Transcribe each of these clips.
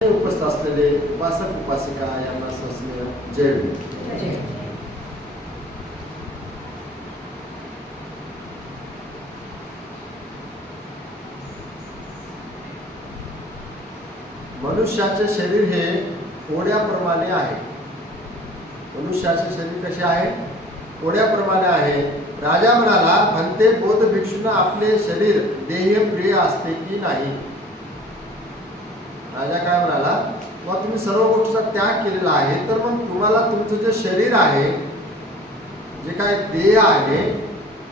उपस्थित असलेले उपासक उपासिका यांना सस्नेह जय. मनुष्याचे शरीर हे कोड्याप्रमाणे आहे. मनुष्याचे शरीर कसे आहे? कोड्याप्रमाणे आहे. राजा म्हणाला, म्हणते बौद्ध भिक्षूंना आपले शरीर देह प्रिय असते की नाही. राजा काय म्हणाला, व तुम्ही सर्व गोष्टीचा त्याग केलेला आहे, तर मग तुम्हाला तुमचं जे शरीर आहे, जे काय देह आहे,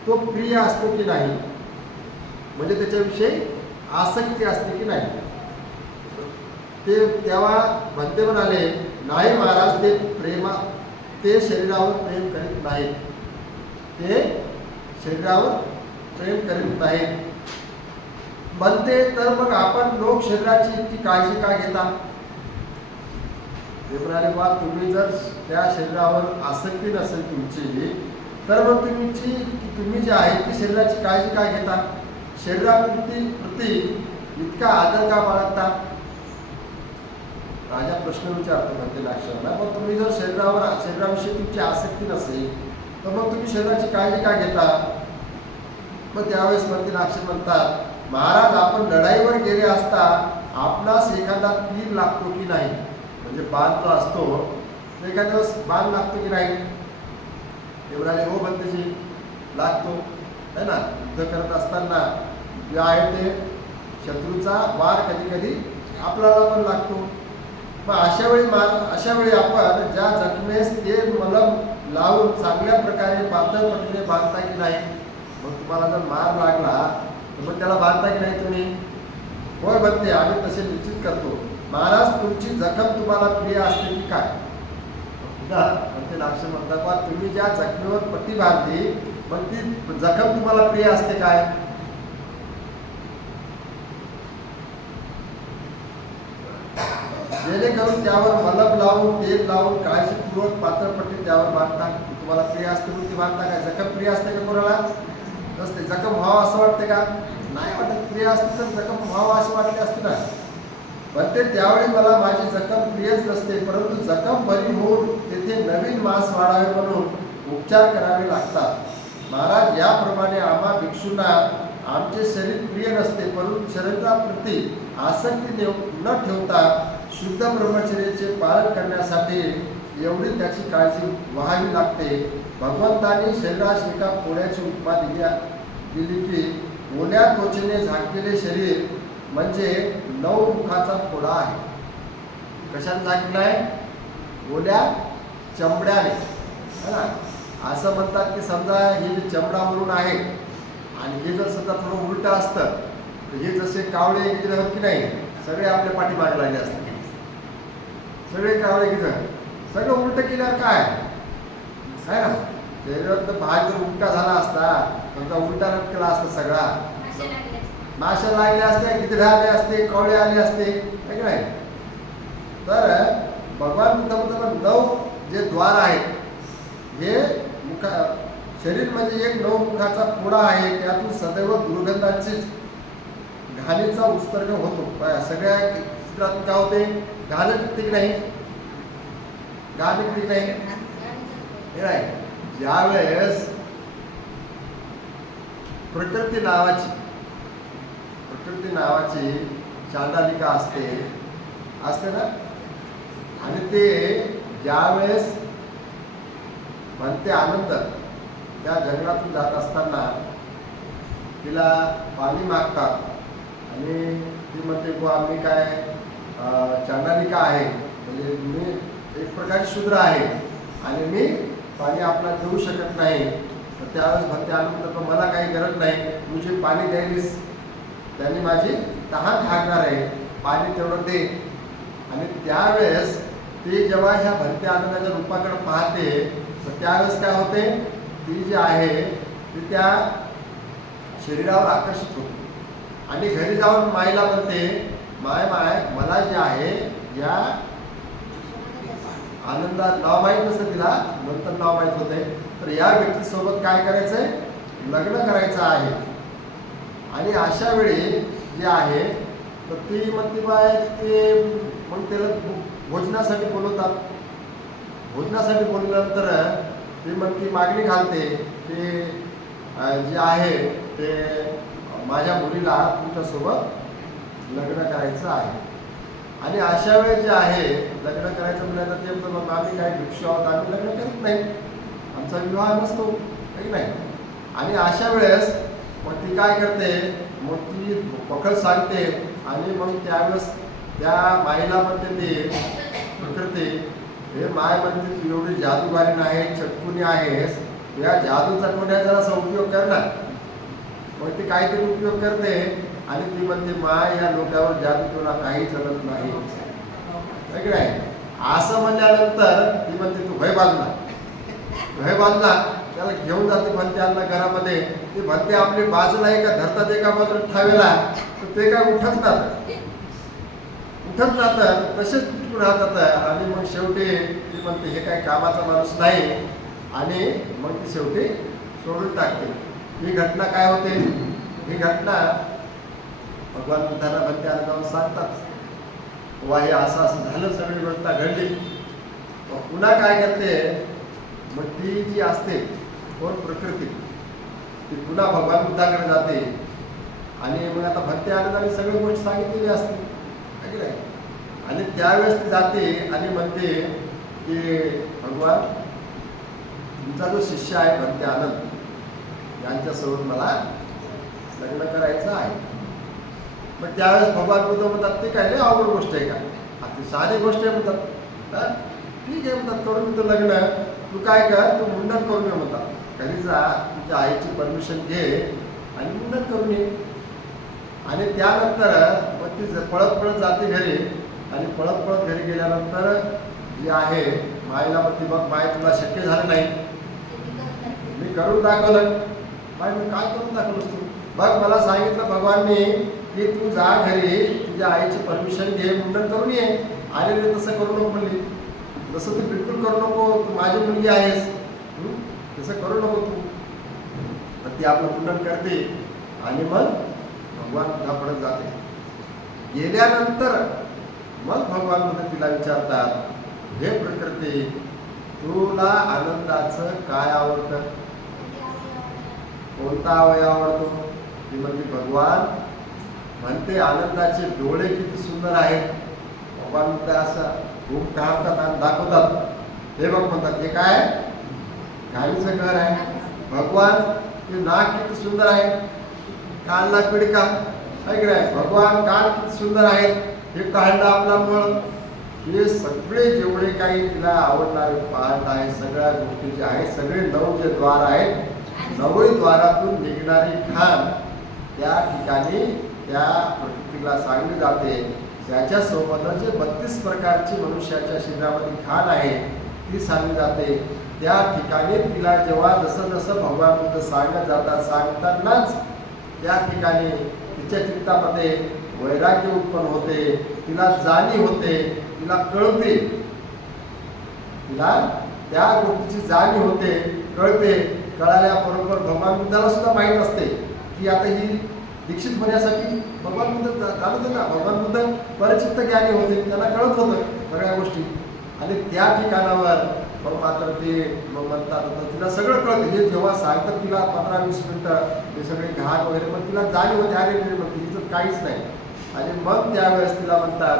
तो प्रिय असतो की नाही, म्हणजे त्याच्याविषयी आसक्ती असते की नाही. ते तेव्हा म्हणते म्हणाले, नाही महाराज, ते शरीरावर प्रेम करीत नाहीत. ते शरीरावर प्रेम करीत नाहीत. म्हणते, तर मग आपण लोक शरीराची इतकी काळजी का घेता. ते म्हणाले, बा तुम्ही जर त्या शरीरावर आसक्ती नसेल तुमची, तर मग तुम्ही जे आहे ती शरीराची काळजी का घेता. शरीराप्रती इतका आदर का बाळगता. राजा प्रश्न विचारतो म्हणते नागशेवाला, मग तुम्ही जर शरीराविषयी तुमची आसक्ती नसेल, तर मग तुम्ही शरीराची काळजी का घेता. मग त्यावेळेस म्हणते नागशेव म्हणतात, महाराज, आपण लढाईवर गेले असता आपणास एखादा तीर लागतो की नाही, म्हणजे बाण जो असतो तो एखाद्या दिवस बाण लागतो की नाही. ते म्हणाले, हो म्हणतेजी, लागतो है ना. युद्ध करत असताना जे आहे ते शत्रूचा वार कधी कधी आपल्याला पण लागतो. मग अशा वेळी आपण ज्या जखमेस ते मलम लावून चांगल्या प्रकारे पातळ पट्टीने बांधता की नाही. मग तुम्हाला जर मार लागला तर मग त्याला बांधता की नाही तुम्ही. होय म्हणते, आम्ही तसे निश्चित करतो. महाराज, तुमची जखम तुम्हाला प्रिय असते की काय. म्हणते नागशेव म्हणतात, बा तुम्ही ज्या जखमेवर पट्टी बांधली, मग ती जखम तुम्हाला प्रिय असते काय. जेणेकरून त्यावर मलम लावून तेल लावून काळजीपूर्वक पातळ पट्टी त्यावर बांधता. तुम्हाला प्रिय असते म्हणून ती बांधता काय. जखम प्रिय असते का कोणाला. नसते. जखम व्हावं असं वाटते का. नाही वाटत. प्रिय असते तर जखम व्हावं अशी वाटली असते ना. पण ते त्यावेळी मला माझी जखम प्रियच नसते, परंतु जखम बरी होऊन तेथे नवीन मांस वाढावे म्हणून उपचार करावे लागतात. महाराज, याप्रमाणे आम्हा भिक्षूंना आमचे शरीर प्रिय नसते, परंतु शरीराप्रती आसक्ती न ठेवता शुद्ध ब्रह्मचर्याचे पालन करण्यासाठी एवढी त्याची काळजी व्हावी लागते. भगवंतांनी शरीरास एका कोड्याची उपमा दिली की ओल्या त्वचेने झाकलेले शरीर म्हणजे 9 मुखाचा फोडा आहे. कशाने झाकलेला आहे. ओल्या चमड्याने, है ना. असं म्हणतात की समजा हे जे चमडावरून आहे आणि हे जर सुद्धा थोडं उलटं असतं तर हे जसे कावळे गिजर होत की नाही, सगळे आपल्या पाठीमागे लागले असतात. सगळे कावळे गिजर सगळं उलटं केल्यावर काय आहे ना. शरीरात भाग जर उलटा झाला असता, समजा उलटा रटकेला असता, सगळा माशा लागल्या असत्या, गिधडे आले असते, कवळे आले असते, है की नाही. तर भगवान बुद्ध म्हणतात, 9 जे द्वार आहेत, हे शरीर म्हणजे एक 9 मुखाचा फोडा आहे. त्यातून सदैव दुर्गंधाची घाणीचा उत्सर्ग होतो. सगळ्या चित्रातून काय होते. घाण निघते की नाही. घाण निघते की नाही. हे नाही. ज्यावेळेस प्रकृती नावाची चांडालिका असते ना, आणि ते ज्यावेळेस म्हणते आनंद त्या जंगलातून जात असताना तिला पाणी मागतात आणि ती म्हणते, बुवा मी काय चांडालिका आहे, म्हणजे मी एक प्रकारे शूद्र आहे आणि मी पाणी आपल्याला देऊ शकत नाही. तर त्यावेळेस म्हणते आनंद, मला काही गरज नाही, तू जे पाणी द्यायलीस त्यांनी माझी तहान भागणार आहे, पाणी तेवढं दे. आणि त्यावेळेस ते जेव्हा ह्या भरत्या आनंदाच्या रूपाकडे पाहते, तर त्यावेळेस काय होते, ती जी आहे ती त्या शरीरावर आकर्षित होते आणि घरी जाऊन माईला म्हणते, माय मला जे आहे या आनंदात नाव माहीत नसतं तिला, नंतर नाव माहीत होते, तर या व्यक्तीसोबत काय करायचंय, लग्न करायचं आहे. आणि अशा वेळी जे आहे तर ती म्हणते, बाय ते मग त्याला भोजनासाठी बोलवतात. भोजनासाठी बोलल्यानंतर ती मग ती मागणी घालते की जे आहे ते माझ्या मुलीला तुमच्यासोबत लग्न करायचं आहे. आणि अशा वेळेस जे आहे लग्न करायचं म्हटलं ते मग आम्ही काही भिक्षू आहोत, आम्ही लग्न करीत नाही, आमचा विवाह नसतो काही नाही. आणि अशा वेळेस मग ती काय करते, मग ती पकड सांगते. आणि मग त्यावेळेस त्या माईला म्हणते ती प्रकृती, हे माय म्हणते तू एवढी जादूगारी आहे, चटकुनी आहेस, या जादू चटकुन्या जरासा उपयोग कर ना. मग ती काहीतरी उपयोग करते आणि ती म्हणते माय या लोकांवर जादू तुला काही चलत नाही. असं म्हणल्यानंतर ती म्हणते तू भय बांधला, भय बांधला. त्याला घेऊन जाते भंत्यांना घरामध्ये. ती भंते आपली बाजूला एका धरतात, एका बाजूला ठावेला, तर ते काय उठत जातात, तसेच तुटून राहतात. आणि मग शेवटी ती म्हणते हे काही कामाचा माणूस नाही, आणि मग ती शेवटी सोडून टाकते. ही घटना काय होते, ही घटना भगवान बुद्धांना भंत्याला जाऊन सांगतात, वा हे असं असं झालं, सगळी घटना घडली. मग पुन्हा काय करते, मग ती जी असते कोण प्रकृती, ती पुन्हा भगवान बुद्धाकडे जाते. आणि मग आता भक्ती आनंदाने सगळी गोष्ट सांगितलेली असते. आणि त्यावेळेस ती जाते आणि म्हणते की भगवान तुमचा जो शिष्य आहे भक्ती आनंद यांच्यासोबत मला लग्न करायचं आहे. मग त्यावेळेस भगवान बुद्ध म्हणतात ते काय लय अवघड गोष्ट आहे का, अति साधी गोष्ट आहे म्हणतात. ठीक आहे म्हणतात, करून मी लग्न, तू काय कर, तू मुंडन करून ये म्हणतात. घरी जा, तुझ्या आईची परमिशन घे आणि मुंडन करून ये. आणि त्यानंतर मग ती पळत पळत जाते घरी. आणि पळत पळत घरी गेल्यानंतर जी आहे मायला म्हणते बघ माय तुला शक्य झालं नाही, मी करून दाखवलं. माय मी काय करून दाखवलंस तू, बघ मला सांगितलं भगवानने की तू जा घरी, तुझ्या आईची परमिशन घे, मुंडन करून ये. आणि मी तसं करू नको म्हणली, तसं तू बिलकुल करू नको, तू माझी मुलगी आहेस, तसं करू नको तू. तर ती आपलं मुंडन करते आणि मग भगवान बुद्धाकडे जाते. गेल्यानंतर मग भगवान बुद्ध तिला विचारतात, हे प्रकृती तुला आनंदाचं काय आवडतं, कोणता अवयव आवडतो. ती म्हणते भगवान म्हणते आनंदाचे डोळे किती सुंदर आहेत. भगवान बुद्ध असं खूप काढतात आणि दाखवतात. हे बघ म्हणतात हे काय, घाणीचं घर आहे. भगवान ते नाक किती सुंदर आहे, कानला पिडका ऐकलाय. भगवान कान किती सुंदर आहेत, हे काढलं आपला मळ. हे सगळे जेवढे काही तिला आवडणारे पार्ट आहे, सगळ्या गोष्टी जे आहेत, सगळे 9 जे द्वार आहेत, 9 द्वारातून निघणारी खाण त्या ठिकाणी त्या प्रकृतीला सांगली जाते. त्याच्यासोबत जे 32 प्रकारची मनुष्याच्या शरीरामध्ये खाण आहे ती सांगली जाते. त्या ठिकाणी तिला जेव्हा जसं जसं भगवान बुद्ध सांगत जातात, सांगतानाच त्या ठिकाणी तिच्या चित्तामध्ये वैराग्य उत्पन्न होते, तिला जाणीव होते, तिला कळते, तिला त्या गोष्टीची जाणीव होते, कळते. कळाल्याबरोबर भगवान बुद्धाला सुद्धा माहीत असते की आता ही दीक्षित होण्यासाठी भगवान बुद्ध चालत ना. भगवान बुद्ध परचित्त ज्ञानी होते, त्यांना कळत होतं सगळ्या गोष्टी. आणि त्या ठिकाणावर मग मात्र ते मग म्हणतात तिला सगळं कळतं. हे जेव्हा सांगतात तिला 15-20 मिनटं हे सगळे घाण वगैरे, पण तिला जाणीव होते अरे मग तिचं काहीच नाही. आणि मग त्यावेळेस तिला म्हणतात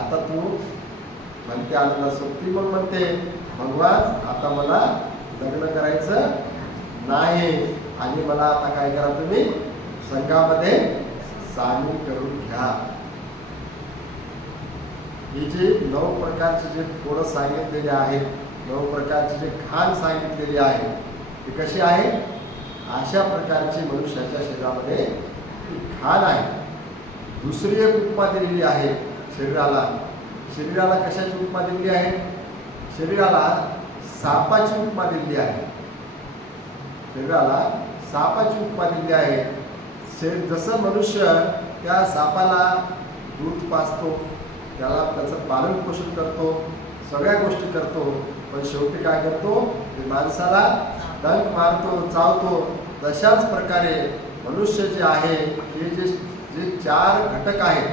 आता तू म्हणते आनंद असो. ती मग म्हणते भगवान आता मला लग्न करायचं नाही आणि मला आता काय करा, तुम्ही संघामध्ये सामील करून घ्या. ही जे 9 प्रकारचे जे थोडं सांगितलेले आहेत, 9 प्रकारची जे खाण सांगितलेली आहे ती कशी आहे, अशा प्रकारची मनुष्याच्या शरीरामध्ये खाण आहे. दुसरी एक उपमा दिलेली आहे शरीराला. शरीराला कशाची उपमा दिलेली आहे, शरीराला सापाची उपमा दिलेली आहे. शरीराला सापाची उपमा दिलेली आहे. जसं मनुष्य त्या सापाला दूध पाजतो, त्याला त्याचं पालन पोषण करतो, सगळ्या गोष्टी करतो, पण शेवटी काय करतो, माणसाला डंक मारतो, चावतो. तशाच प्रकारे मनुष्य जे आहे हे जे 4 घटक आहेत,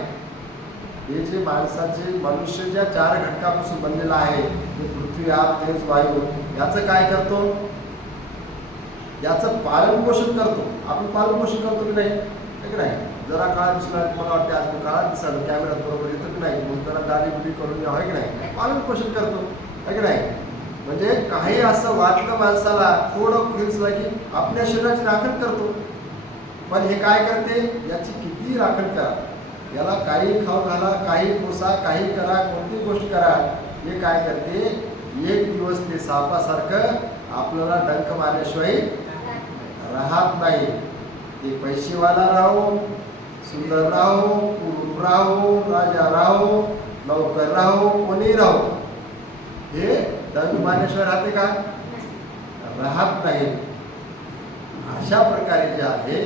हे जे माणसाचे मनुष्य ज्या 4 घटकापासून बनलेला आहे, ते पृथ्वी, आप, तेज, वायू, याचं काय करतो? याचं पालन पोषण करतो. आपण पालन पोषण करतो की नाही? की नाही? जरा काळा दिसला, मला वाटते आज मी काळा दिसालो, कॅमेऱ्यात बरोबर येतो की नाही, मग जरा दाढी बिडी करून आहे की नाही? पालन पोषण करतो, आहे की नाही? म्हणजे काही असं वाटलं माणसाला, थोडं फिरसलं की आपल्या शरीराची राखण करतो. पण हे काय करते? याची किती राखण करा, याला काही खाऊ घाला, काही पोसा, काही करा, कोणती गोष्ट करा, हे काय करते? एक दिवस ते सापासारखं आपल्याला डंक मारल्याशिवाय राहत नाही. ते पैसेवाला राहो, सुंदर राहो, पुरुष राहो, राजा राहो, नौकर राहो, कोणी राहो, हे डंक मारल्याशिवाय राहते का? राहत नाही. अशा प्रकारे जे आहे,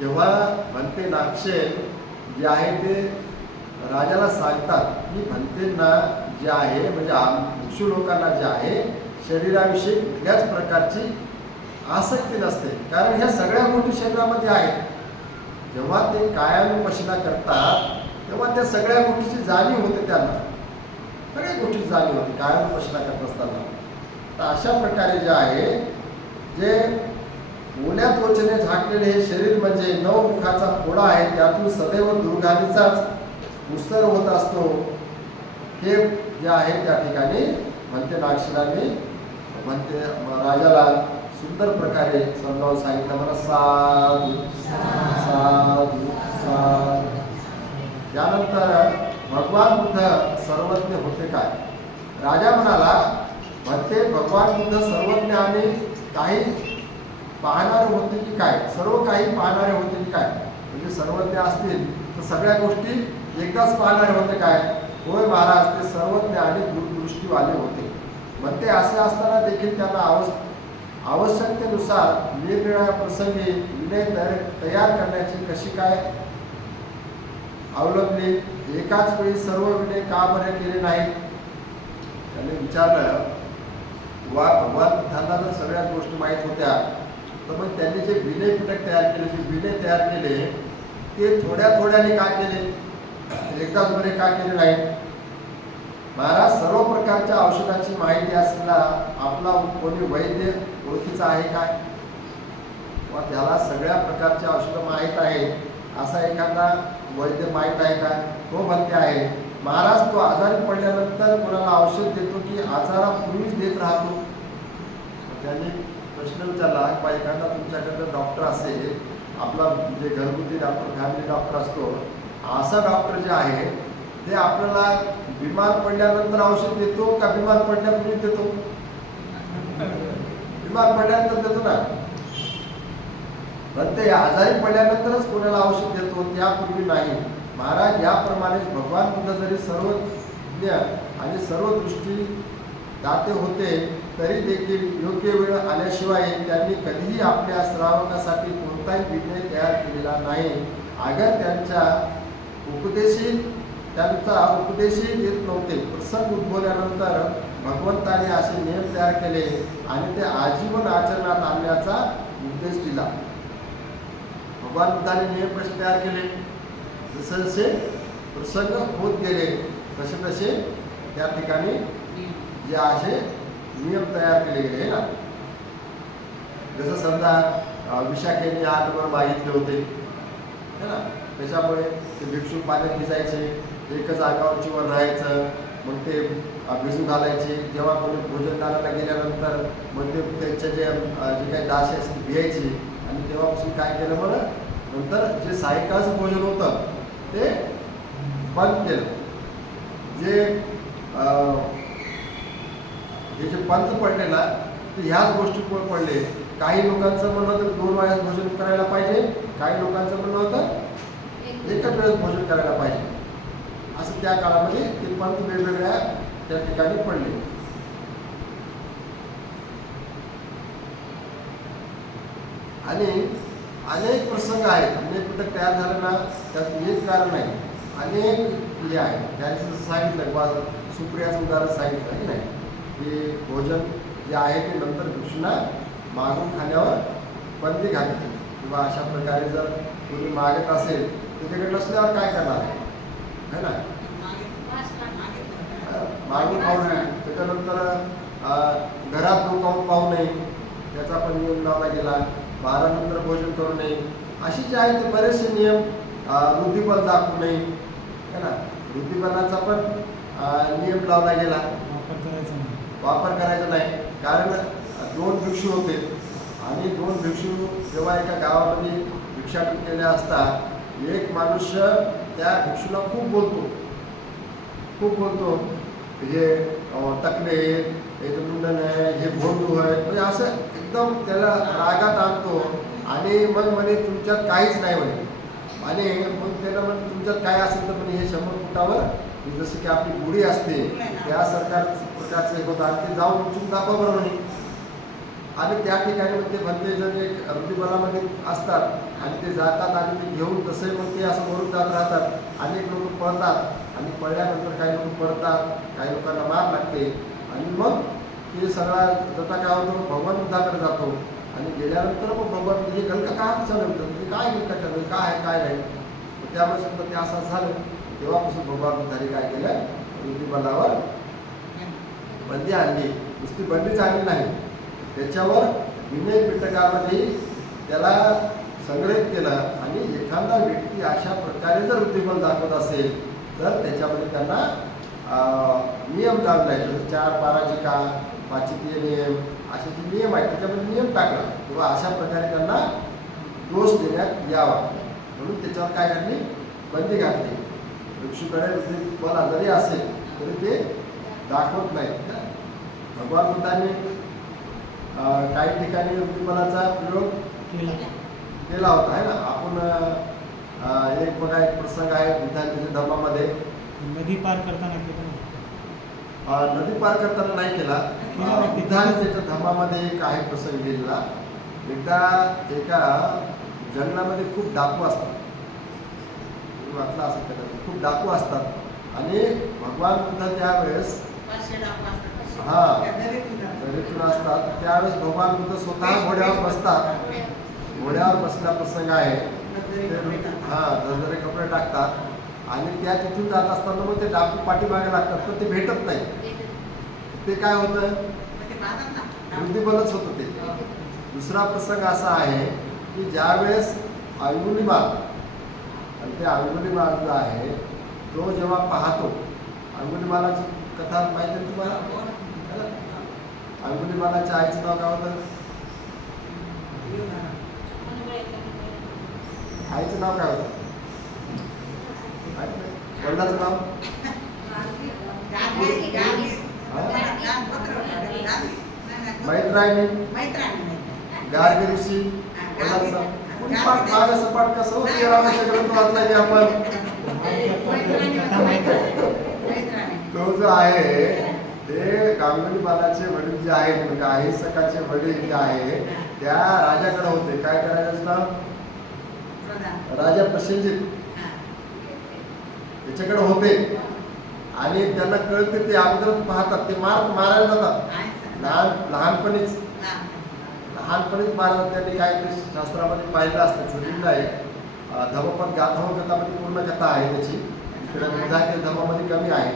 तेव्हा म्हणते नागसेन जे आहे ते राजाला सांगतात की म्हणतेंना जे आहे, म्हणजे भिक्षू लोकांना जे आहे, शरीराविषयी कुठल्याच प्रकारची आसक्ती नसते, कारण ह्या सगळ्या गोष्टी शरीरामध्ये आहेत. जेव्हा ते कायानुपसेना करतात तेव्हा त्या सगळ्या गोष्टीची जाणीव होते, त्यांना सगळ्या गोष्टीची जाणीव होते कायानुपसेना करत असताना. तर अशा प्रकारे जे आहे, जे ओल्या त्वचेने झाकलेले हे शरीर म्हणजे 9 मुखाचा फोडा आहे, त्यातून सदैव दुर्गामीचाच उत्सर्ग होत असतो. हे जे आहे त्या ठिकाणी म्हणते नागसेनांनी म्हणते राजाला सुंदर प्रकारे समजावून सांगितलं. मला साधू साधू साधू. यानंतर भगवान बुद्ध सर्वज्ञ होते काय? राजा म्हणाला, म्हणते भगवान बुद्ध सर्वज्ञ आणि काही पाहणारे होते की काय? सर्व काही पाहणारे होते की काय? म्हणजे सर्वज्ञ असतील तर सगळ्या गोष्टी एकदाच पाहणारे होते काय? होय महाराज, ते सर्वज्ञ आणि दूरदृष्टीवाले होते. म्हणते असे असताना देखील त्यांना आवश्यकतेनुसार निरनिराळ्या प्रसंगी विनय तयार करण्याची कशी काय अवलंबली? एकाच वेळी सर्व विनय का बरे केले नाहीत? त्याने विचारलं. भगवान बुद्धांना जर सगळ्या गोष्टी माहीत होत्या, तर मग त्यांनी जे विनय पिटक तयार केले, जे विनय तयार केले, ते थोड्या थोड्याने का केले? एकदाच बरे का केले नाही? महाराज, सर्व प्रकारच्या औषधाची माहिती असलेला आपला कोणी वैद्य ओळखीचा आहे काय? व त्याला सगळ्या प्रकारचे औषधं माहीत आहे असा एखादा वैद्य माहीत आहे का? तो म्हणते आहे. महाराज, तो आजारी पडल्यानंतर कोणाला औषध देतो की आजारापूर्वीच देत राहतो? त्यांनी प्रश्न विचारला की एखादा तुमच्याकडे डॉक्टर असेल, आपला जे घरगुती डॉक्टर, फॅमिली डॉक्टर असतो, असा डॉक्टर जे आहे ते आपल्याला बिमार पडल्यानंतर औषध देतो का बिमार पडल्यापूर्वी देतो? बिमार पडल्यानंतर देतो ना. पण ते आजारी पडल्यानंतरच कोणाला औषध देतो, त्यापूर्वी नाही. महाराज, याप्रमाणेच भगवान बुद्ध जरी सर्वज्ञ आणि सर्व दृष्टी दाते होते, तरी देखील योग्य वेळ आल्याशिवाय त्यांनी कधीही आपल्या श्रावकासाठी कोणताही विनय तयार केलेला नाही. अगर त्यांचा उपदेशही देत नव्हते. प्रसंग उद्भवल्यानंतर भगवंताने असे नियम तयार केले आणि ते आजीवन आचरणात आणण्याचा उद्देश दिला. भगवान बुद्धाने नियम कसे तयार केले? जसे जसे प्रसंग होत गेले तसे तसे त्या ठिकाणी जे असे नियम तयार केले गेले ना. जसं समजा विशाखेने हातभर मागितले होते है ना, त्याच्यामुळे ते भिक्षू पाण्यात भिजायचे, एकच अंगावर चिवर राहायचं, मग ते भिजू घालायचे. जेव्हा कोणी भोजनदाराला गेल्यानंतर मग ते त्यांचे जे काही दास असते भियायचे. आणि तेव्हापासून काय केलं बरं, नंतर जे सायंकाळचं भोजन होतं ते बंद केलं. जे हे जे पंथ पडले ना, ते ह्याच गोष्टीमुळे पडले. काही लोकांचं म्हणणं होतं 2 वेळेस भोजन करायला पाहिजे, काही लोकांचं म्हणणं होतं एकच वेळेस भोजन करायला पाहिजे. असं त्या काळामध्ये ते पंथ वेगवेगळ्या त्या ठिकाणी पडले. आणि अनेक प्रसंग आहेत. अनेक कुठं तयार झालं ना, त्यात एक कारण नाही, अनेक हे आहे. त्यांचं सांगितलं, सुप्रियाचं उदाहरण सांगितलं की नाही, की भोजन जे आहे ते नंतर भिक्षूंना मागून खाण्यावर बंदी घातली. किंवा अशा प्रकारे जर कोणी मागत असेल त्याच्याकडे नसल्यावर काय करणार आहे ना. मागून खाऊ नये. त्याच्यानंतर घरात डोकावून पाहू नये, त्याचा पण नियम लावला गेला. 12 नंतर भोजन करू नये. अशी जे आहेत ते बरेचसे नियम. बुद्धिबळ दाखवू नये, है ना. बुद्धिबळाचा पण नियम लावला गेला. वापर करायचा नाही. कारण 2 भिक्षू होते आणि 2 भिक्षू जेव्हा एका गावामध्ये भिक्षाटन केले असता एक मनुष्य त्या भिक्षूला खूप बोलतो, हे टकले, हे मुंडन आहे, हे भोंदू आहे, म्हणजे असं एकदम त्याला रागात आणतो. आणि मग म्हणे तुमच्यात काहीच नाही म्हणे. आणि मग त्याला म्हणे तुमच्यात काय असेल तर म्हणे हे 100 फुटावर जसं की आपली गुढी असते त्या प्रकारचं हे होतं आणि ते जाऊन उचलून दाखवा बरं म्हणे. आणि त्या ठिकाणी मग ते म्हणते जण एक बुद्धिबळामध्ये असतात आणि ते जातात आणि ते घेऊन तसे मग ते असं वरून जात राहतात. अनेक लोक पळतात आणि पळल्यानंतर काही लोक पडतात, काही लोकांना मार लागते. आणि मग ते सगळा जता काय होतो भगवान बुद्धाकडे जातो. आणि गेल्यानंतर मग भगवान हे गलका काय चालवतं, म्हणजे काय गलका चालवलं, काय आहे काय नाही. त्यामुळे समजा ते असं झालं. तेव्हापासून भगवान बुद्धाने काय केलं, बुद्धिबळावर बंदी आणली. नुसती बंदीच आणली नाही, त्याच्यावर विनय पिटकामध्ये त्याला संग्रहित केलं. आणि एखादा व्यक्ती अशा प्रकारे जर बुद्धिबळ दाखवत असेल तर त्याच्यामध्ये त्यांना नियम लावले आहेत. जसं 4 पराजिका, 5 नियम असे जे नियम आहेत त्याच्यामध्ये नियम टाकला किंवा अशा प्रकारे त्यांना दोष देण्यात यावा म्हणून त्याच्यावर काय घातली, बंदी घातली. भिक्षूकडे बुद्धिबळ जरी असेल तरी ते दाखवत नाहीत. भगवान बुद्धांनी काही ठिकाणी बुद्धिबळाचा प्रयोग केला होता, आहे ना. आपण एक बघा एक प्रसंग आहे बुद्धांच्या धर्मामध्ये. नदी पार करताना नदी पार करताना नाही केला. बुद्धाने त्याच्या धर्मामध्ये एक आहे प्रसंग केलेला. एकदा एका जंगलामध्ये खूप डाकू असतात, वाटलं असं त्याला, खूप डाकू असतात. आणि भगवान बुद्ध त्यावेळेस दरीतून असतात. त्यावेळेस भगवान बुद्ध स्वतः घोड्यावर बसतात. घोड्यावर बसला प्रसंग आहे. धरधरे कपडे टाकतात आणि त्या तिथून जात असताना मग ते डाकू पाठीमागे लागतात पण ते भेटत नाही. ते काय होतं, बुद्धिबळच होतं ते. दुसरा प्रसंग असा आहे की ज्यावेळेस अंगुलीमाल, आणि ते अंगुलीमाल जो आहे तो जेव्हा पाहतो, अंगुलीमालाची कथा माहिती आहे तुम्हाला. अंगुलीमालाच्या आईचं नाव काय होतं, आईचं नाव काय होतं, वडिलाचं नाव, मैत्रायणी, गार्गी ऋषी. मागे सपाट कसं ग्रंथ वाचला की आपण. तो जो आहे ते अंगुलीमालाचे वडील जे आहेत, म्हणजे अहिंसकाचे वडील जे आहे त्या राजाकडे होते. काय करायचं नाव, राजा प्रसेनजित त्याच्याकडे होते. आणि त्यांना कळते ते अगोदरच पाहतात, ते मारायला जातात. लहानपणीच मारतात. त्यांनी काय ते शास्त्रामध्ये पाहिलं असतं, चुलीला आहे धर्मपदामध्ये पूर्ण कथा आहे त्याची. इकडे बुद्धाच्या धर्मामध्ये कमी आहे.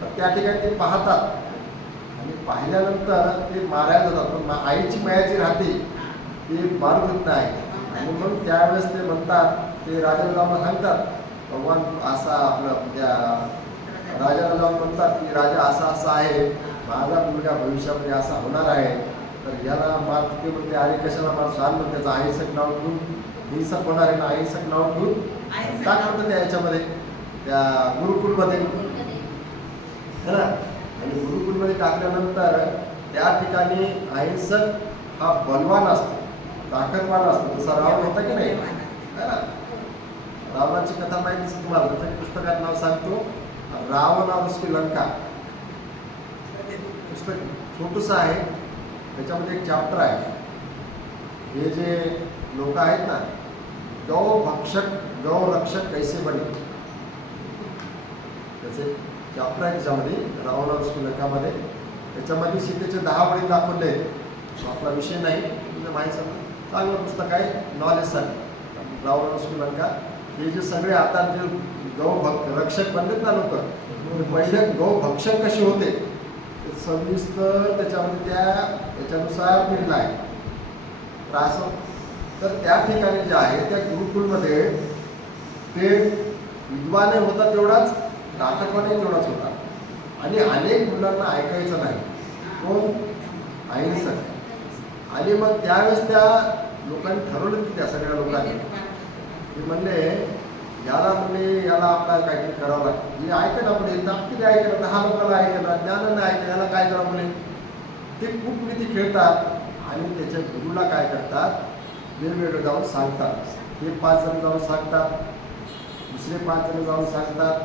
तर त्या ठिकाणी ते पाहतात आणि पाहिल्यानंतर ते मारायला जातात. पण आईची मायाची राहते ते मारू देत नाही. आणि मग त्यावेळेस ते म्हणतात, ते राजाला जाऊन सांगतात, भगवान असा आपलं त्या राजाला जाऊन म्हणतात की राजा असा आहे, माझा मुलगा भविष्यामध्ये असा होणार आहे, तर याला मार. ते म्हणते अरे कशाला मार, सांग मग त्याचं अहिंसक नाव घेऊन, हिंसक होणार आहे ना, अहिंसक नाव घेऊन टाक म्हणतं त्या याच्यामध्ये, त्या गुरुकुलमध्ये, है ना. आणि गुरुकुलमध्ये टाकल्यानंतर त्या ठिकाणी अहिंसक हा बलवान असतो, ताकदवान असतो. तसा रावण होता की नाही, है ना. रावणाची कथा माहिती असेल तुम्हाला. त्याचं पुस्तकात नाव सांगतो, रावण और उसकी लंका. पुस्तक छोटंसं आहे, त्याच्यामध्ये एक चॅप्टर आहे. हे जे लोक आहेत ना, गौरक्षक कैसे बने, त्याचे चॅप्टर आहे त्याच्यामध्ये, रावण और उसकी लंकामध्ये. त्याच्यामध्ये सीतेचे 10 वडील दाखवले आहेत. आपला विषय नाही, म्हणजे माहिती चांगलं पुस्तक आहे नॉलेजसाठी. रावण और उसकी लंका हे जे सगळे आता जे रक्षक बनलेत ना लोक, पहिले भक्षक कसे होते ते सविस्तर त्याच्यामध्ये याच्यानुसार लिहिलं आहे. तर असं तर त्या ठिकाणी जे आहे त्या गुरुकुलमध्ये ते विद्वानही होता तेवढाच, नाटकवानही तेवढाच होता. आणि अनेक मुलांना ऐकायचं नाही. कोण? अहिंसक. आणि मग त्यावेळेस त्या लोकांनी ठरवलं की त्या सगळ्या लोकांनी ते म्हणले याला आपल्याला काहीतरी करावं लागतं. हे ऐकत आपण किती ऐकलं, 10 लोकांना ऐकलं, ज्ञानानं ऐकलं, याला काय करावं म्हणे. ते खूप नीती खेळतात आणि त्याच्या गुरुला काय करतात, वेगवेगळं जाऊन सांगतात. हे 5 जण जाऊन सांगतात, दुसरे 5 जण जाऊन सांगतात,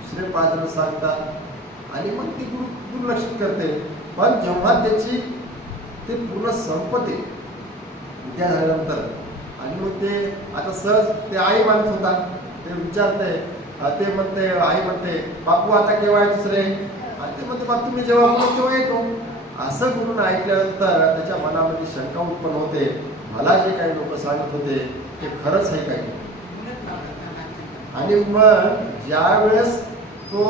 दुसरे 5 जण सांगतात आणि मग ती गुरु दुर्लक्षित करते. पण जेव्हा त्याची ते पूर्ण संपते विद्या झाल्यानंतर आणि मग ते आता सहज ते आई मानत होता, ते विचारते, ते म्हणते, आई म्हणते बापू आता केव्हा आहे दुसरे, आणि ते म्हणते बापू तुम्ही जेव्हा म्हणून तेव्हा येतो. असं गुरुन ऐकल्यानंतर त्याच्या मनामध्ये शंका उत्पन्न होते, मला जे काही लोक सांगत होते ते खरंच आहे काय. आणि मग ज्या वेळेस तो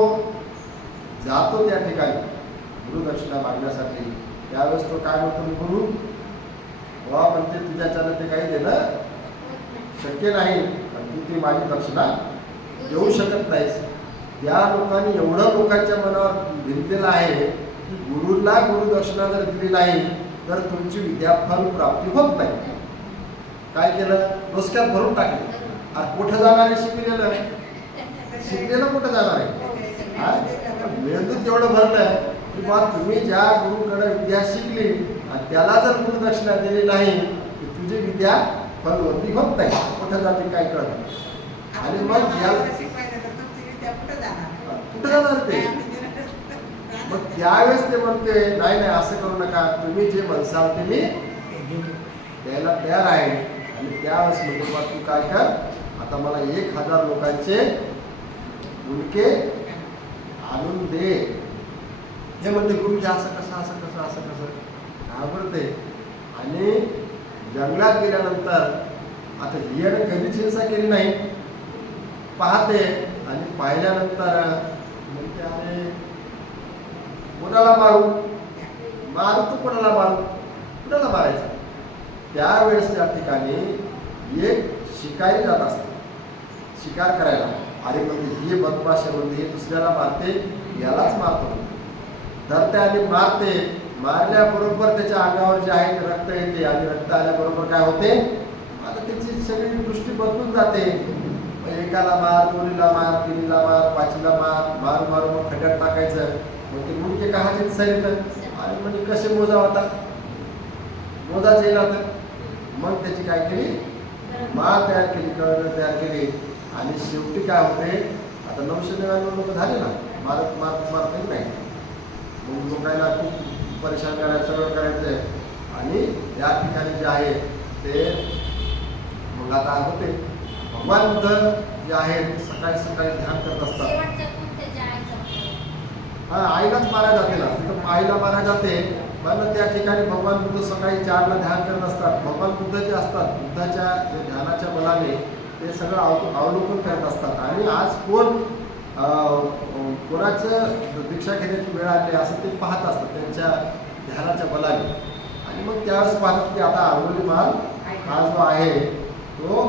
जातो त्या ठिकाणी गुरुदक्षिणा मागण्यासाठी, त्यावेळेस तो काय म्हणतो, गुरु वा म्हणते तुझ्याच्यानं ते काही देणं शक्य नाही आणि तू ती माझी दक्षिणा देऊ शकत नाहीस. या लोकांनी एवढं लोकांच्या मनावर भिनलेलं आहे की गुरुला गुरुदक्षिणा जर दिली नाही तर तुमची विद्याफल प्राप्ती होत नाही. काय केलं, डोसक्यात भरून टाकले. आणि कुठं जाणार आहे शिकलेलं कुठं जाणार आहे. मेंदूत एवढं भरलं की बा तुम्ही ज्या गुरुकडे विद्या शिकली आणि त्याला जर गुरुदक्षिणा दिली नाही तर तुझी विद्या फलवंती होत नाही, कुठं जाते काय कळत. आणि मग कुठं जाणार ते. मग त्यावेळेस ते म्हणते नाही नाही असं करू नका, तुम्ही जे म्हणसाल ते मी द्यायला तयार आहे. आणि त्यावेळेस म्हणजे मग तू काय कर, आता मला 1000 लोकांचे मुंडके आणून दे. हे म्हणते गुरुजी असं कसं घाबरते. आणि जंगलात गेल्यानंतर आता हियाने कधीच हिंसा केली नाही, पाहते आणि पाहिल्यानंतर म्हणते अरे कोणाला मारू तू कोणाला मारायचं. त्यावेळेस त्या ठिकाणी एक शिकारी जात असते शिकार करायला. अरे म्हणजे हे बदमाश म्हणजे हे दुसऱ्याला मारते, यालाच मारतो. धरते आणि मारते. मारल्याबरोबर त्याच्या अंगावर जे आहे ते रक्त येते आणि रक्त आल्याबरोबर काय होते, आता त्याची सगळी दृष्टी बदलून जाते. एकाला मार, दोन्हीला मार, तिन्हीला मार, पाचीला मारून मग खड्यात टाकायचं. मग ते मुंडके कहाचे दिसायला आणि म्हणजे कसे मोजा येईल. तर मग त्याची काय केली, माळ तयार केली, कळणं तयार केली. आणि शेवटी काय होते, आता 999 लोक झाले ना, मारत नाही. मग लोकांना खूप परेशान करायचं, सगळं करायचं. आणि या ठिकाणी जे आहे ते मग आता होते भगवान बुद्ध जे आहेत सकाळी ध्यान करत असतात. आईलाच मारा जाते ना, तिथं आईला मारा जाते. पण त्या ठिकाणी भगवान बुद्ध सकाळी 4ला ध्यान करत असतात. भगवान बुद्ध जे असतात, बुद्धाच्या ध्यानाच्या बलाने ते सगळं अवलोकन करत असतात. आणि आज कोणाचं दीक्षा घेण्याची वेळ आली असं ते पाहत असतात त्यांच्या ध्यानाच्या बलाने. आणि मग त्यावेळेस पाहतात की आता अंगुलीमाल हा जो आहे तो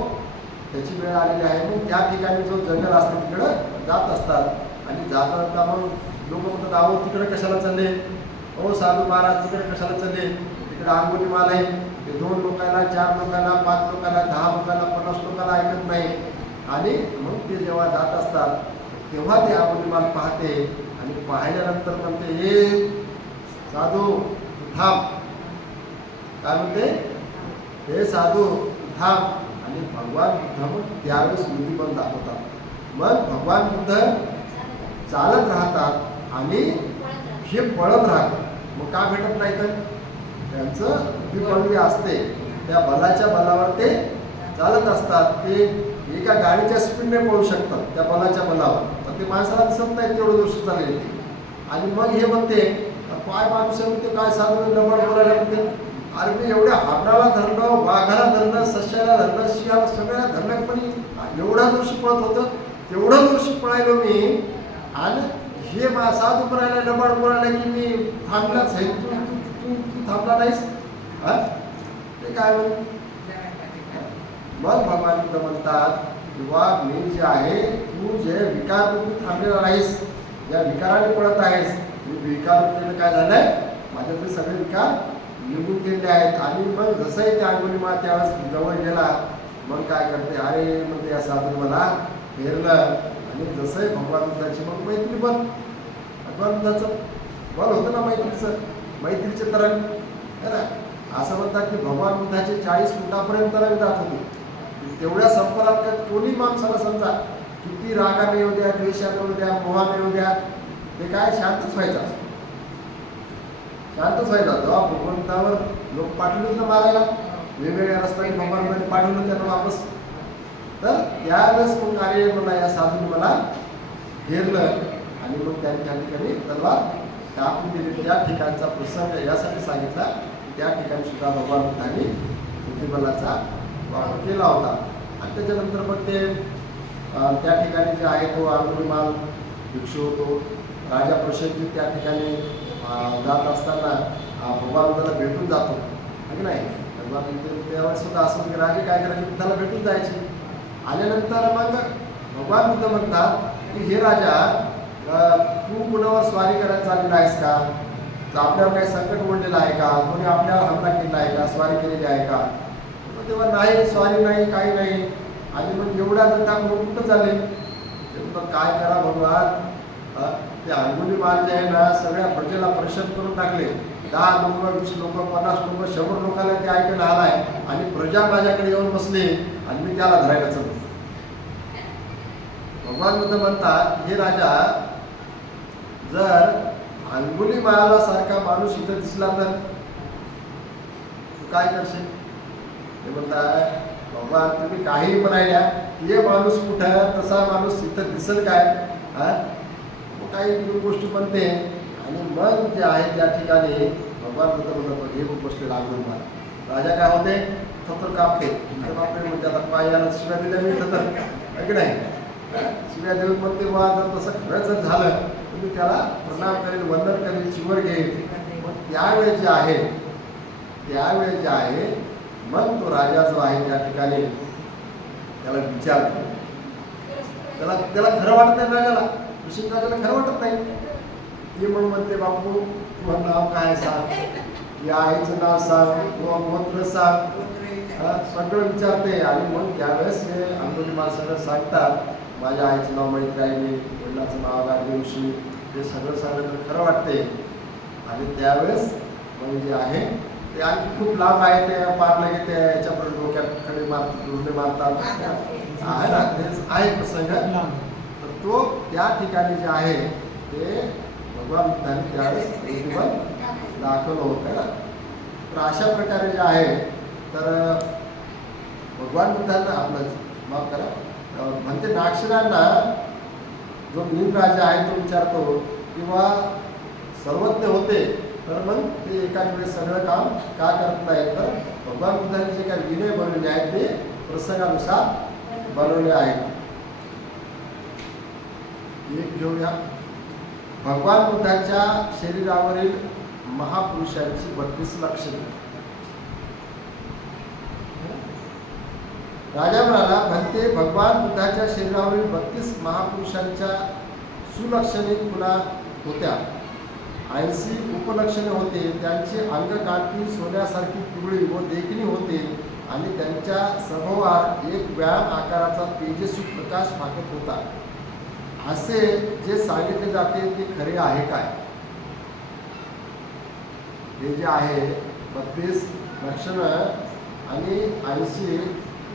त्याची वेळ आलेली आहे. मग त्या ठिकाणी जो जंगल असतं तिकडं जात असतात. आणि जाता मग लोक म्हणतात अहो तिकडे कशाला चालले, हो साधू महाराज तिकडे कशाला चालले, तिकडे अंगुलीमाल आहे, ते 2 लोकांना, 4 लोकांना, 5 लोकांना, 10 लोकांना, 50 लोकांना ऐकत नाही. आणि मग ते जेव्हा जात असतात तेव्हा ते अंगुलीमाल पाहते आणि पाहिल्यानंतर म्हणते हे साधू थांब. काय म्हणते, हे साधू थांब. आणि भगवान बुद्ध मग त्यावेळेस बुद्धिबळ दाखवतात. मग भगवान बुद्ध चालत राहतात आणि हे पळत राहतात. मग का भेटत नाही तर त्यांचं बुद्धिबळ जे असते त्या बलाच्या बलावर ते चालत असतात. ते एका गाडीच्या स्पीडने पळू शकतात त्या बलाच्या बलावर, पण ते माणसाला दिसत नाही तेवढं गोष्ट चालली. आणि मग हे म्हणते पाय माणूस म्हणते काय साधू लबड बोलायला म्हणते, अरे मी एवढ्या हरणाला धरलं, वाघाला धरलं, सश्याला धरलं, शियाला सगळ्या धरलं, पण एवढा दूर शिकवत होतं, तेवढं दूर शिकवायलो मी. आणि हे साधू करायला डबाड बोलायला की मी थांबलाच आहे, तू तू तू तू थांबला नाहीस. हा ते काय म्हण. मग भगवान बुद्ध म्हणतात किंवा मी जे आहे, तू जे विकार रूपी थांबलेला नाहीस, ज्या विकाराने पडत आहेस, मी विकार रूपीने काय झालंय, माझ्यातले सगळे विकार निघून गेले आहेत. आणि मग जसंही त्या अंगुलीमाळ त्यावेळेस जवळ गेला, मग काय करते, अरे मग त्या साधू मला फेरलं. आणि जसंही भगवान बुद्धाची मग मैत्री बल, भगवान बुद्धाचं बल होतं ना मैत्रीचं, मैत्रीचे तरंग है ना. असं म्हणतात की भगवान बुद्धाचे 40 फुटापर्यंत तरंग जात होते. तेवढ्या संपर्कात कोणी माणसाला समजा किती रागाने येऊ द्या, द्वेषाने येऊ द्या, मोहाने येऊ द्या, ते काय शांतच व्हायचं, शांतच व्हायचा. जेव्हा भगवंतावर लोक पाठवले होते मारायला, वेगवेगळ्या रस्त्याने भगवान पाठवलं त्यांना वापस, तर त्यावेळेस मग अरे मला या साधूने मला घेरलं आणि मग त्यांनी त्या ठिकाणी तलवार टाकून दिली. त्या ठिकाणचा प्रसंग यासाठी सांगितला की त्या ठिकाणी सुद्धा भगवान बुद्धांनी बुद्धिबलाचा वापर केला होता. आणि त्याच्यानंतर मग ते त्या ठिकाणी जे आहे तो अंगुलीमाल भिक्षू होतो, राजा प्रसंगी त्या ठिकाणी जात असताना भगवान बुद्धाला भेटून जातो, की नाही. भगवान त्यावेळेस सुद्धा असं की राजे काय करायचे, बुद्धाला भेटून जायचे. आल्यानंतर मग भगवान बुद्ध म्हणतात की हे राजा, तू कुणावर स्वारी करायला चाललेला आहेस का, आपल्यावर काही संकट ओढलेलं आहे का, कोणी आपल्यावर हमला केला आहे का, स्वारी केलेली आहे का. तेव्हा नाही, स्वारी नाही, काही नाही. आणि मग एवढ्या जनता म्हणून कुठं चालले, मग काय करा भगवान, ते अंगुलीमाल जे आहे ना, सगळ्या प्रजेला परेशान करून टाकले. 10 लोक, 20 लोक, 50 लोक, 100 लोकांना ते ऐकायला आलाय आणि प्रजा माझ्याकडे येऊन बसले आणि मी त्याला धरायला चाललो. भगवान बुद्ध म्हणतात हे राजा, जर अंगुलीमाला सारखा माणूस इथं दिसला तर तू काय करशील. ते म्हणतात भगवान तुम्ही काही म्हणायला, हे माणूस कुठं, तसा माणूस इथं दिसेल काय. काही गोष्टी बनते. आणि मग जे आहे त्या ठिकाणी भगवान बुद्ध म्हणतात हे गोष्टी लागून मला. राजा काय होते, थोडं कापते, बापरे म्हणजे आता पायाला शिव्या दिल्या मी तर की नाही, शिव्या देऊन मग ते जर तसं खरंच जर झालं तर मी त्याला प्रणाम करेल, वंदन करेल, चिवर घेईल. मग त्यावेळेस जे आहे, त्यावेळेस जे आहे मग तो राजा जो आहे त्या ठिकाणी त्याला विचारतो, त्याला खरं वाटत नाही राजाला, राजाला खरं वाटत नाही. ते म्हणून म्हणते बापू तुझं नाव काय सांग, या आईचं नाव सांग, किंवा गोत्र सांग, सगळं विचारते. आणि मग त्यावेळेस हे अंगुलीमाल सगळं सांगतात, माझ्या आईचं नाव मैत्रिणी, वडिलाचं नाव गाडीवशी, हे सगळं सांगितलं खरं वाटते. आणि त्यावेळेस मग जे आहे ते आणखी खूप लांब आहे, ते पार लगे ते याच्यापर्यंत डोक्यात खडे मारतात आहे ना, तेच आहे प्रसंग. तर तो त्या ठिकाणी जे आहे ते भगवान बुद्धांनी त्यावेळेस बुद्धिबल दाखवलं होतं ना. तर अशा प्रकारे जे आहे तर भगवान बुद्धांना आपलं माफ करा म्हणते नागशरांना जो नीम राजा आहे तो विचारतो किंवा सर्वज्ञ होते, तर मग ते एकाच वेळेस सगळं काम का करत नाही. तर भगवान बुद्धांनी जे काही विनय बनवले आहेत ते प्रसंगानुसार बनवले आहेत. एक घेऊया, भगवान बुद्धाच्या शरीरावरील महापुरुषांची 32 लक्षणे. राजा म्हणाला म्हणते भगवान बुद्धाच्या शरीरावरील 32 महापुरुषांच्या सुलक्षणे खुणा होत्या, 80 उपलक्षणे होते. त्यांचे अंगकाठी सोन्यासारखी पिवळी व देखणी होते आणि त्यांच्या सभोवार एक व्यायाम आकाराचा तेजस्वी प्रकाश फाकत होता. असे जे सांगितले जाते ते खरे आहे काय. हे जे आहे 32 लक्षणं आणि 80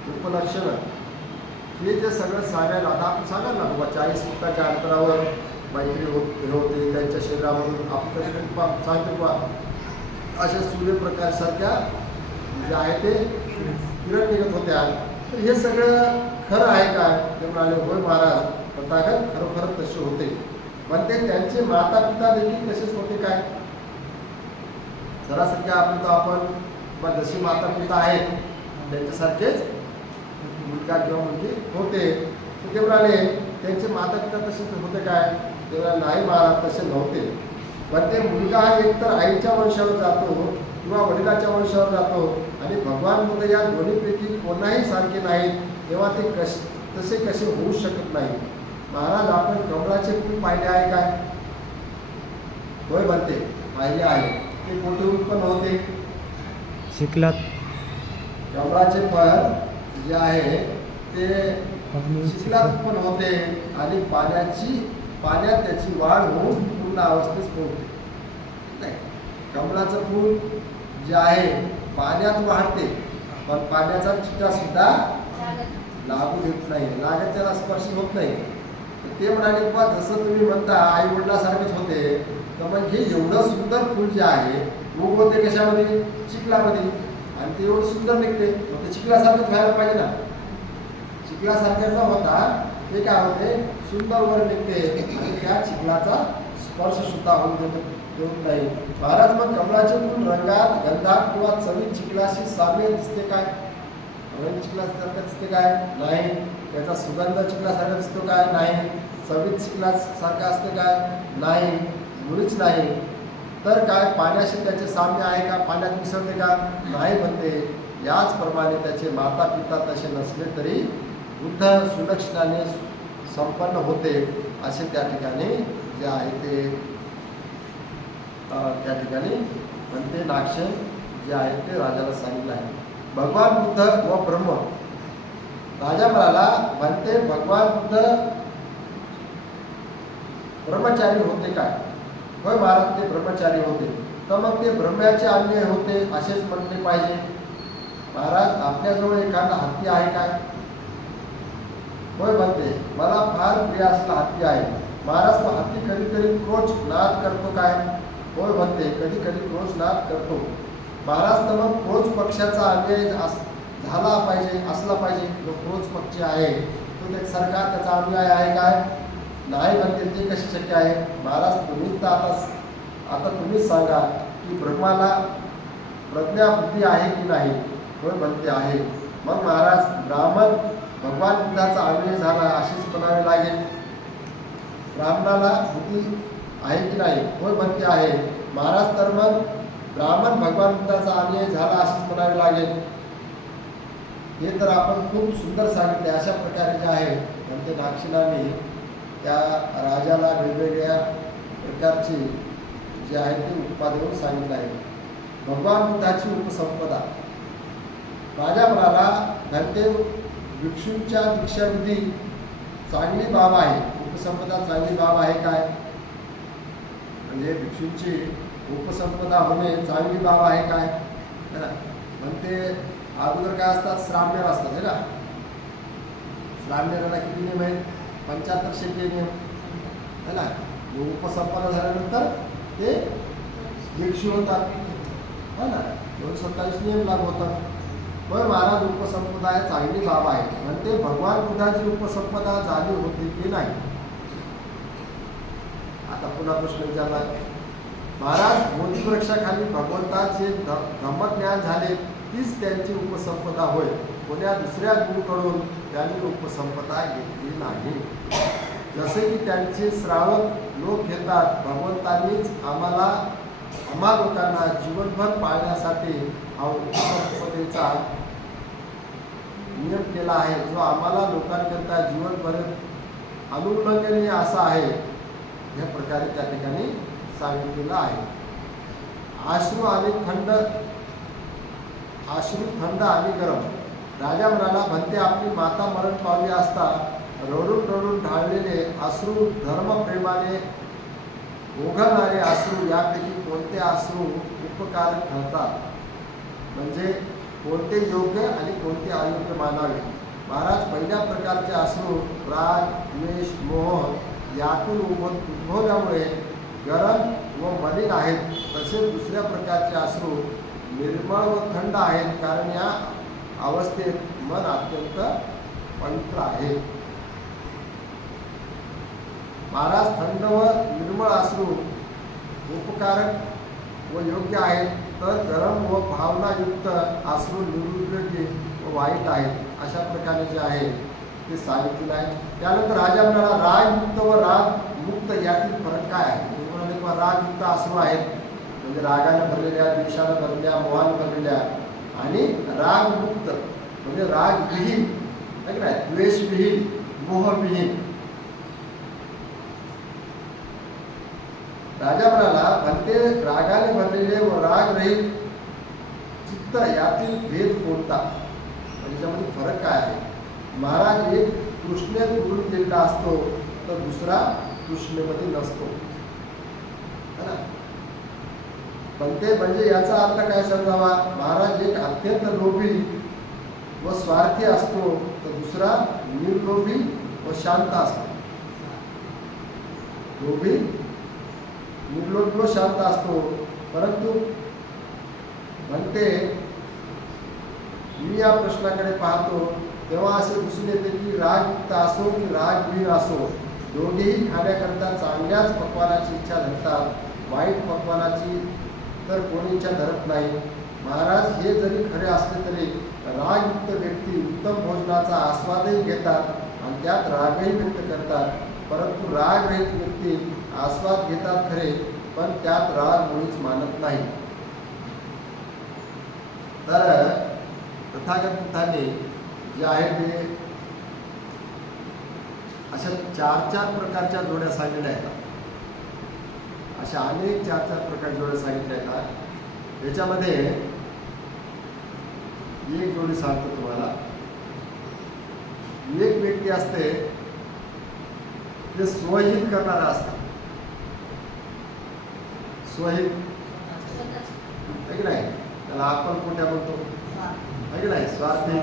उपलक्षणं, हे जे सगळं सांगायला, आता आपण सांगा ना बाबा 40 फुटाच्या अंतरावर मैत्री होते, त्यांच्या शरीरावरून आपण सांगतो बा अशा सूर्यप्रकाशसारख्या जे आहे ते किरण निघत होत्या. तर हे सगळं खरं आहे काय. ते म्हणाले होय महाराज, तथागत खरोखर तसे होते. म्हणते त्यांचे माता पिता देखील तसेच होते काय. जरासारखे आपण जशी माता पिता आहेत त्यांच्यासारखेच मुलगा किंवा मुलगी होते. तर ते म्हणाले त्यांचे माता पिता तसेच होते काय? ते म्हणाले नाही महाराज, तसे नव्हते. पण ते मुलगा हा एकतर आईच्या वंशावर जातो किंवा वडिलाच्या वंशावर जातो आणि भगवान बुद्ध या दोन्हीपैकी कोणाही सारखे नाहीत, तेव्हा ते तसे कसे होऊ शकत नाही. महाराज, आपण कमळाचे फूल पाहिले आहे काय? होय म्हणते, पाहिले आहे. ते कुठे उत्पन्न होते? चिखलात. कमळाचे फळ जे आहे ते अग्नी चिखलात उत्पन्न होते आणि पाण्यात त्याची वाढ होऊन पूर्ण अवस्थेस पोहोचते. नाही, कमळाचं फूल जे आहे पाण्यात वाढते, पण पाण्याचा चिट्टा सुद्धा लागू देत नाही, लागत त्याला स्पर्श होत नाही. ते म्हणाले बा, जसं तुम्ही म्हणता आई वडिलासारखेच होते, तर मग हे एवढं सुंदर फूल जे आहे उग होते कशामध्ये? चिखलामध्ये, आणि ते एवढं सुंदर निघते, मग ते चिखलासारखंच व्हायला पाहिजे ना. चिखलासारखे न होता ते काय होते? सुंदर वर निघते आणि त्या चिखलाचा स्पर्श सुद्धा होऊ देत नाही. महाराज, मग कमळाचे फूल रंगात, गंधात किंवा चवीत चिखलाशी साम्य दिसते काय? रंग चिखलासारखा दिसते काय? नाही. त्याचा सुगंध चिखलासारखा दिसतो काय? नाही. चवीत चिखलासारखा असते काय? नाही, मुळीच नाही. तर काय पाण्याशी त्याचे साम्य आहे का? पाण्यात मिसळते का? नाही म्हणते. याचप्रमाणे त्याचे माता पिता तसे नसले तरी बुद्ध सुलक्षणाने संपन्न होते, असे त्या ठिकाणी जे आहे ते त्या ठिकाणी म्हणते नागसेन जे आहे ते राजाला सांगितलं आहे. भगवान बुद्ध व ब्रह्म. राजा म्हणाला, म्हणते भगवान बुद्ध ब्रह्मचारी होते काय? होय महाराज, ते ब्रह्मचारी होते. तर मग ते ब्रह्म्याचे अन्य होते असेच म्हणले पाहिजे. महाराज, आपल्याजवळ एखादा हत्ती आहे काय? होय म्हणते, मला फार प्रिय असला हत्ती आहे. महाराज, तो हत्ती कधी कधी क्रोच नाद करतो काय? होय म्हणते, कधी कधी क्रोच नाद करतो. महाराज, तर मग क्रोच पक्षाचा अन्याय झाला पाहिजे, असला पाहिजे. जो क्रोच पक्षी आहे तो त्यासारखा त्याचा अनुयाय आहे काय? नाही म्हणते. ते कसे शक्य आहे? महाराज, तुम्हीच तर आता तुम्हीच सांगा की ब्रह्माला प्रज्ञा बुद्धी आहे की नाही? होय म्हणते आहे. मग महाराज, ब्राह्मण भगवान बुद्धाचा अनुयायी झाला असेच म्हणावे लागेल. ब्राह्मणाला बुद्धी आहे की नाही? होय म्हणते आहे. महाराज, तर मग ब्राह्मण भगवान बुद्धाचा अनुयायी झाला असेच म्हणावे लागेल. हे तर आपण खूप सुंदर सांगितले. अशा प्रकारे जे आहे म्हणते नागसेनाने त्या राजाला वेगवेगळ्या प्रकारची जे आहे ते उत्पादन सांगितलं आहे. भगवान बुद्धाची उपसंपदा. राजा म्हणाला, घंटे भिक्षूंच्या दीक्षाविधी चांगली बाब आहे. उपसंपदा चांगली बाब आहे काय? म्हणजे भिक्षूंची उपसंपदा होणे चांगली बाब आहे काय? है ना. म्हणते अगोदर काय असतात? श्राम्य असतात, है ना. श्राम्याला किती नियम आहेत? 75 नियम, है ना. उपसंपदा झाल्यानंतर ते भिक्षू होतात, है ना. 227 नियम लागू होतात. पण महाराज, उपसंपदा आहे चांगली बाब आहे. म्हणते भगवान बुद्धाची उपसंपदा झाली होती की नाही? आता पुन्हा प्रश्न विचारला. महाराज, बोधिवृक्षाखाली भगवंताचे धम्मज्ञान झाले, तीच त्यांची उपसंपदा होय. कोण्या दुसऱ्या गुरूकडून त्यांनी उपसंपदा घेतली नाही. जसे की त्यांचे श्रावक लोक घेतात, भगवंतांनीच आम्हा लोकांना जीवनभर पाळण्यासाठी हा उपसंपदेचा नियम केला आहे, जो आम्हाला लोकांकरता जीवनभर अनुल्लंघनीय असा आहे. या प्रकारे त्या ठिकाणी सांगितलेलं आहे. अश्रू थंड आणि गरम. राजा म्हणाला, म्हणते आपली माता मरण पावली असता रडून रडून ढाळलेले अश्रू, धर्मप्रेमाने ओघळणारे अश्रू, यापैकी कोणते अश्रू उपकारक ठरतात? म्हणजे कोणते योग्य आणि कोणते अयोग्य मानावे? महाराज, पहिल्या प्रकारचे अश्रू राग, द्वेष, मोह यातून उद्भवल्यामुळे गरम व मलिन आहेत. तसेच दुसऱ्या प्रकारचे अश्रू निर्मळ व थंड आहेत, कारण या अवस्थेत मन अत्यंत पवित्र आहे. महाराज, थंड व निर्मळ अश्रू उपकारक व योग्य आहेत, तर गरम व भावनायुक्त अश्रू निरुपयोगी वाईट आहेत अशा प्रकारे जे आहे ते सांगितलेलं आहे. त्यानंतर राजा म्हणाला रागयुक्त व रागमुक्त यातील फरक काय आहे. ते म्हणाले किंवा रागयुक्त अश्रू आहेत म्हणजे रागाने भरलेल्या, द्वेषाने भरलेल्या, मोहाने भरलेल्या, आणि रागमुक्त म्हणजे रागविहीन आहे की नाही, द्वेषविहीन, मोहविहीन. राजा म्हणाला म्हणते रागाने भरलेले व रागरहित चित्त यातील भेद कोणता, त्याच्यामध्ये फरक काय आहे. महाराज एक तृष्णेत बुडून गेलेला असतो तर दुसरा तृष्णेमध्ये नसतो है ना. पण ते म्हणजे याचा अर्थ काय समजावा. महाराज एक अत्यंत लोभी व स्वार्थी असतो तर दुसरा निर्लोभी व शांत असतो. लोभी, निर्लोभी व शांत असतो. परंतु म्हणते मी या प्रश्नाकडे पाहतो तेव्हा असे दिसून येते की रागयुक्त असो की रागविहीन असो दोघेही खाण्याकरता चांगल्याच पक्वानाची इच्छा धरतात, वाईट पक्वानाची तर कोणी इच्छा धरत नाही. महाराज हे जरी खरे असले तरी रागयुक्त व्यक्ती उत्तम भोजनाचा आस्वादही घेतात आणि त्यात रागही व्यक्त करतात, परंतु रागरहित व्यक्ती आस्वाद घेतात खरे पण त्यात राग मुळीच मानत नाही. तर तथागत बुद्धाने जे आहे ते अशा 4 प्रकारच्या जोड्या सांगितल्या आहेत. अशा अनेक 4 प्रकारच्या जोड्या सांगितल्या आहेत. याच्यामध्ये एक जोडी सांगतो तुम्हाला. एक व्यक्ती असते ते स्वहित करणारा असतो. स्वहित आहे की नाही, त्याला आपण कोणत्या म्हणतो आहे की नाही. स्वार्थी,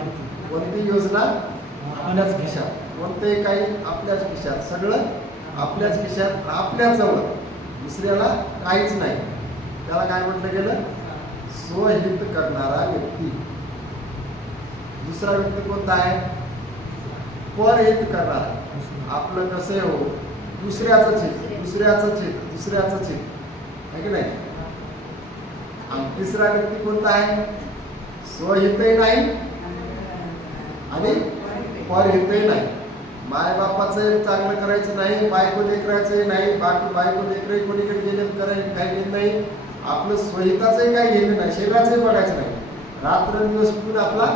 कोणती योजना आपल्याच खिशात, कोणतेही काही आपल्याच खिशात, सगळं आपल्याच खिशात, आपल्याच जवळ, दुसऱ्याला काहीच नाही. त्याला काय म्हटलं गेलं, स्वहित करणारा व्यक्ती. दुसरा व्यक्ती कोणता आहे, परहित करणारा. आपलं कसं हो, दुसऱ्याचं हित, दुसऱ्याचं हित, दुसऱ्याचं हित आहे की नाही. आणि तिसरा व्यक्ती कोणता आहे, स्वहितही नाही आणि परहितही नाही. मायबापाचं चांगलं करायचं नाही, बायको लेकरायचंही नाही, बायको लेकरही कोणीकडे गेले करायचं काही घेत नाही, आपलं स्वहिताचंही काही घेणं नाही, शरीराचंही बघायचं नाही. रात्रंदिवस पिऊन आपला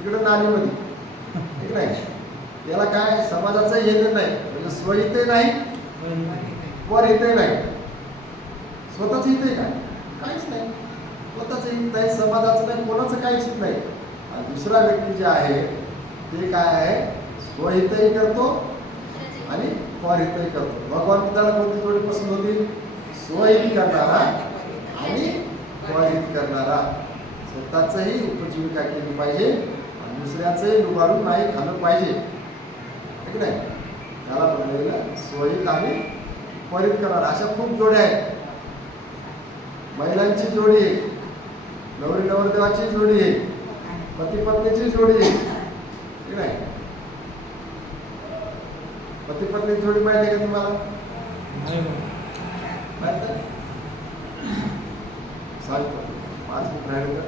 इकडं नालीमध्ये ठीक नाही. त्याला काय समाजाचंही घेणं नाही, म्हणजे स्वहितही नाही परहितही नाही. स्वतःच हित आहे काय, काहीच नाही. स्वतःच हित नाही, समाजाचं नाही, कोणाचं काहीच हित नाही. आणि दुसरा व्यक्ती जे आहे ते काय आहे, स्वहितही करतो आणि परहितही करतो. भगवान बुद्धाला कोणती जोडी पसंत होती, स्वहित करणारा आणि परहित करणारा. स्वतःचंही उपजीविका केली पाहिजे आणि दुसऱ्याचंही लुबाडून नाही खाल्लं पाहिजे ठीक नाही. त्याला म्हणलेलं स्वहित आणि परहित करणारा. अशा खूप जोड्या आहेत. महिलांची जोडी आहे, नवरी नवरदेवाची जोडी आहे, पती पत्नीची जोडी आहे ठीक नाही. पती पत्नी जोडी माहिती आहे का तुम्हाला, माहित आहे? सांगतो 5 मिनिट राहिले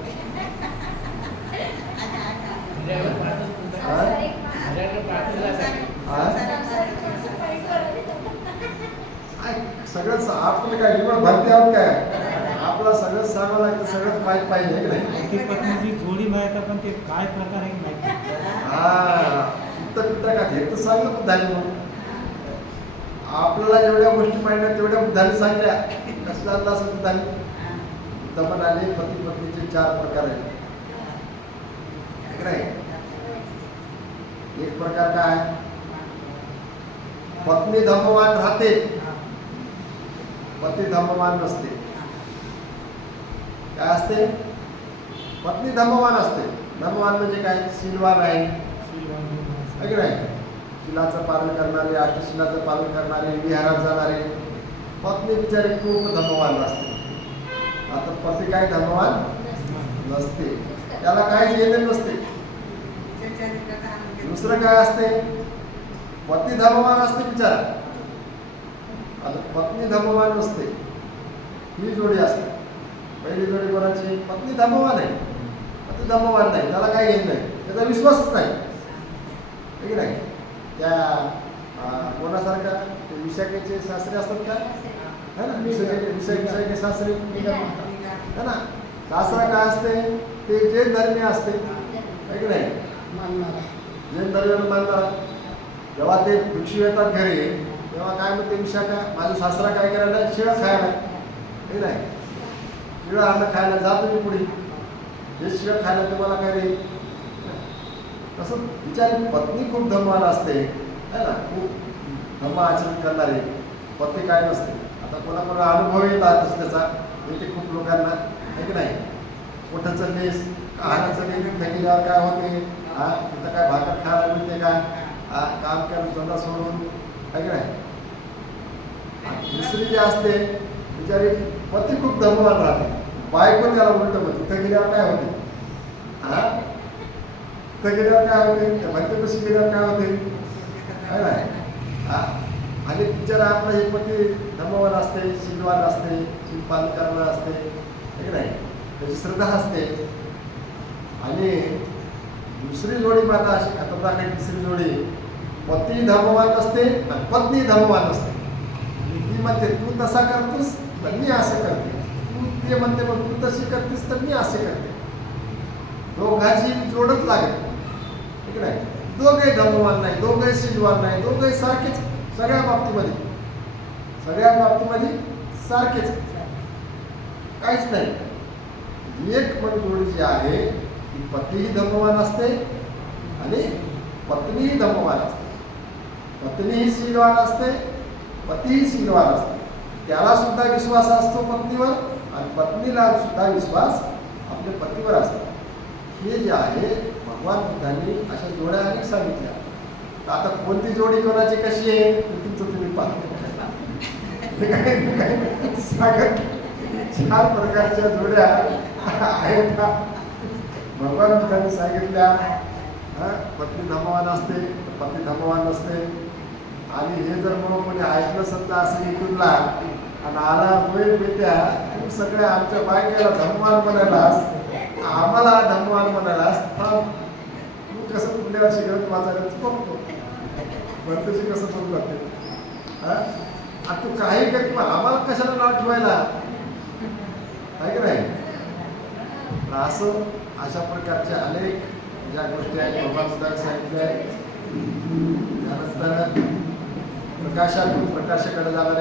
सगळंच आपलं काय निवड भरते आहोत काय, आपला सगळंच सांगावं लागतं, सगळंच माहीत पाहिजे की नाही. पती पत्नीची जोडी माहित आहे पण ते काय प्रकार आहे माहिती नाही. हा पित्ता का हे तर सांगलं बुद्धाने. म्हणून आपल्याला जेवढ्या गोष्टी पाहिजे तेवढ्या बुद्धाने सांगल्या. कसला अंदाज असं बुद्धाने बुद्ध म्हणाले पती पत्नीचे 4 प्रकार आहेत नाही. एक प्रकार काय, पत्नी धम्मवान राहते, पती धम्मवान नसते. काय असते, पत्नी धम्मवान असते. धम्मवान म्हणजे काय, शीलवान आहे की नाही, शिलाचं पालन करणारे, अष्टशिलाचं पालन करणारे, विहारात जाणारे. पत्नी बिचारी खूप धम्मवान असते. आता पती काय धम्मवान नसते, त्याला काही घेणं नसते. दुसरं काय असते, पती धम्मवान असते बिचारा, आता पत्नी धम्मवान नसते. ही जोडी असते. पहिली जोडी कोणाची, पत्नी धम्मवान आहे, ते धम्मवान नाही, त्याला काय घेत नाही, त्याचा विश्वासच नाही, है की नाही. त्या कोणासारखा ते विशाखेचे सासरे असतात का, है ना, विशाखे सासरे, है ना. सासरा काय असते, ते जैन धर्मी असते, है की नाही. जैन धर्माला मानणारा. जेव्हा ते भिक्षू येतात घरी, तेव्हा काय म्हणते विशाखा, माझा सासरा काय करायला, शिळा खायला, हे नाही, शिळा अन्न खायला जा तुम्ही पुढे, हे शिळा खायला तुम्हाला काय रे. तसं बिचारी पत्नी खूप धम्मवान असते, है ना, खूप धम्म आचरण करणारे पत्नी काय नसते. आता कोणाकोणा अनुभव येतात त्याचा, येते खूप लोकांना, है की नाही. पोटाचं लेस, आहाराचं लेस थकिल्यावर काय होते, तिथं काय भाकर खायला मिळते का, काम करून धंदा सोडून, है की नाही. दुसरी जी असते बिचारी पती खूप धम्मवान राहते, बायको त्याला उलट होते, तिथं गेल्यावर काय होते, तिथं गेल्यावर काय होते, त्या भक्तीपाशी गेल्यावर काय होते, है नाही. आणि बिचारा आपला हे पती धम्मवान असते, शीलवान असते, शीलपालन करणार असते, है की नाही, त्याची श्रद्धा असते. आणि दुसरी जोडी माता अशी खतरनाक आहे, तिसरी जोडी, पती धम्मवान असते आणि पत्नी धम्मवान असते. ती म्हणते तू तसा करतोस तर मी असं करते, तू ते म्हणते मग तू तशी करतेस तर मी असे करते. दोघांची जोडच लागत, ठीक नाही. दोघे धम्मवान नाही, दोघे शीलवान नाही, दोघे सारखेच सगळ्या बाबतीमध्ये, सगळ्या बाबतीमध्ये सारखेच, काहीच नाही. एक पण जोडी जी आहे ती पतीही धम्मवान असते आणि पत्नीही धम्मवान असते. पत्नीही शीलवान असते, पतीही शीलवान असते. त्याला सुद्धा विश्वास असतो पत्नीवर आणि पत्नीला सुद्धा विश्वास आपल्या पतीवर असतो. हे जे आहे भगवान बुद्धांनी अशा जोड्या अनेक सांगितल्या. तर आता कोणती जोडी कोणाची कशी आहे तुमचं तुम्ही पाहता. चार प्रकारच्या जोड्या आहेत भगवान बुद्धांनी सांगितल्या. पत्नी धम्मवान असते, पती धम्मवान नसते. आणि हे जर म्हणून कोणी ऐकलं सत्ता असं युट्यूबला आणि आला होईल बेत्या तू सगळ्या आमच्या बायकेला धम्मवान म्हणायलास, आम्हाला धम्मवान म्हणायलास, तू कसं पुण्याला शिकत वाचायलाच बघतो भरतीची कसं बोलू जाते. तू काही कर आम्हाला कशाला नाव ठेवायला, आहे की नाही. असं अशा प्रकारच्या अनेक ज्या गोष्टी आहेत भगवान बुद्धांनी सांगितल्या आहेत. त्यानंतर प्रकाशातून प्रकाशाकडे जाणारे